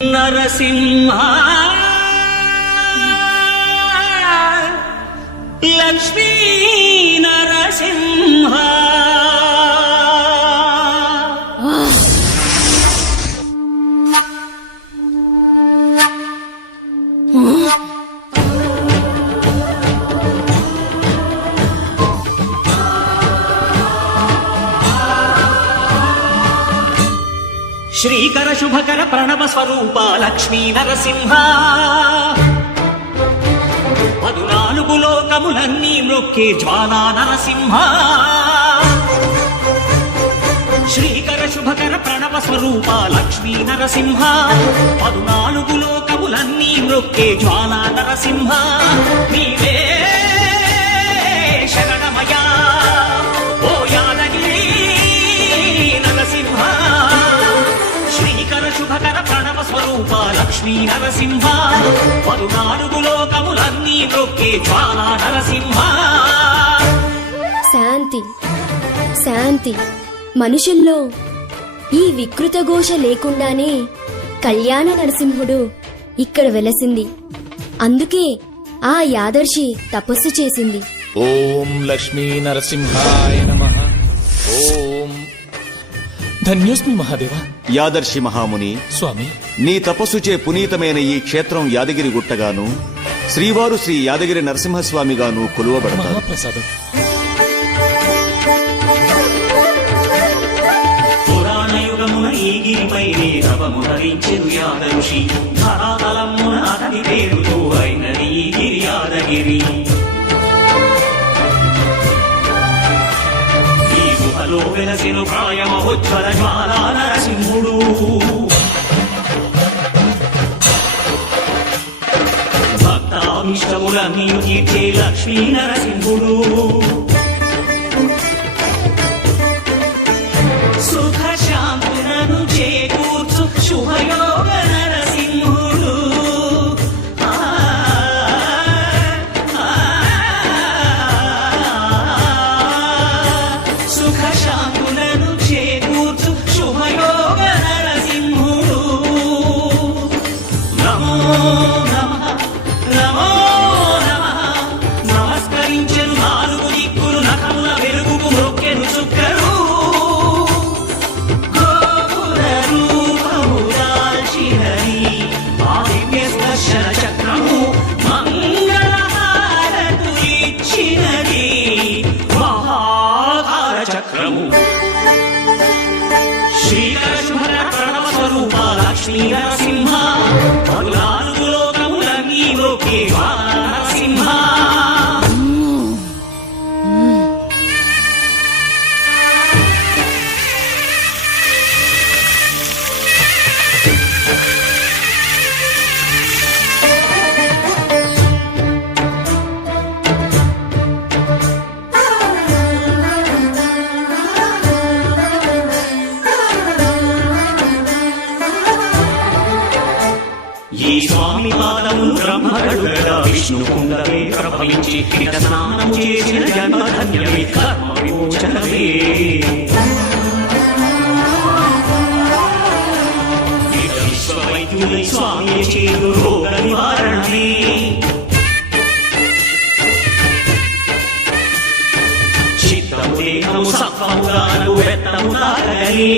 నరసింహ లక్ష్మీ నరసింహ శ్రీకర శుభకర ప్రణవ స్వరూప లక్ష్మీ నరసింహ 14 లోకములన్నీ మ్రొక్కే జ్వాలా నరసింహ శ్రీకర శుభకర ప్రణవ స్వరూప లక్ష్మీ నరసింహ 14 లోకములన్నీ మ్రొక్కే జ్వాలా నరసింహ నీవే శరణమయా ఓ యాదగిరి నరసింహ శ్రీకర శుభకర ప్రణవ స్వరూప లక్ష్మీ నరసింహ 14 లోకములన్నీ మ్రొక్కే జ్వాలా నరసింహ. శాంతి శాంతి మనుషుల్లో ఈ వికృత ఘోష లేకుండానే కళ్యాణ నరసింహుడు ఇక్కడ వెలసింది. అందుకే ఆ యాదర్శి తపస్సు చేసింది. ఓం లక్ష్మీ నరసింహాయ నమః. ఓం ధన్యోస్మి మహాదేవ. యాదర్శి మహాముని స్వామి, నీ తపస్సుచే పునీతమైన ఈ క్షేత్రం యాదగిరి గుట్టగాను శ్రీవారు శ్రీ యాదగిరి నరసింహస్వామిగాను కొలువబడతారు. మహాప్రసాదం. పురాణయుగమున ఈ గిరిపైనే తపము ధరించెను యాదఋషి ధరాతలమున అతని పేరుతో అయినది ఈ గిరి యాదగిరి. ఈ గుహలో వెలసెను ప్రాయమహోజ్వల జ్వాలా నరసింహుడు. భక్తాభిష్టములన్నీ తీర్చే లక్ష్మీ నరసింహుడు. సుఖ శాంతులను చేకూర్చు శుభయోగ నరసింహుడు. సుఖ శాంతులను చేకూర్చు శుభయోగ నరసింహుడు. నమో నమః నమో నమః. నమస్కరించెను 4 దిక్కులు నఖముల వెలుగుకు మ్రొక్కెను చుక్కలు. చక్రము మంగళహారతులిచ్చినది మహాధార చక్రము. శ్రీకర శుభకర ప్రణవ స్వరూప లక్ష్మీ నరసింహ 14 లోకములన్నీ మ్రొక్కే జ్వాలా నరసింహ. ఈ స్వామి పాదములు బ్రహ్మగడుగడ విష్ణు కుండలే ప్రభవించి హిత స్నానము చేసిన జన్మధన్యమే కర్మ విమోచనమే. ఇక విశ్వవైద్యులై స్వామి చేదు రోగ నివారణమే. చిత్తము దేహము సత్వముగాను వెత్తము తాగలే.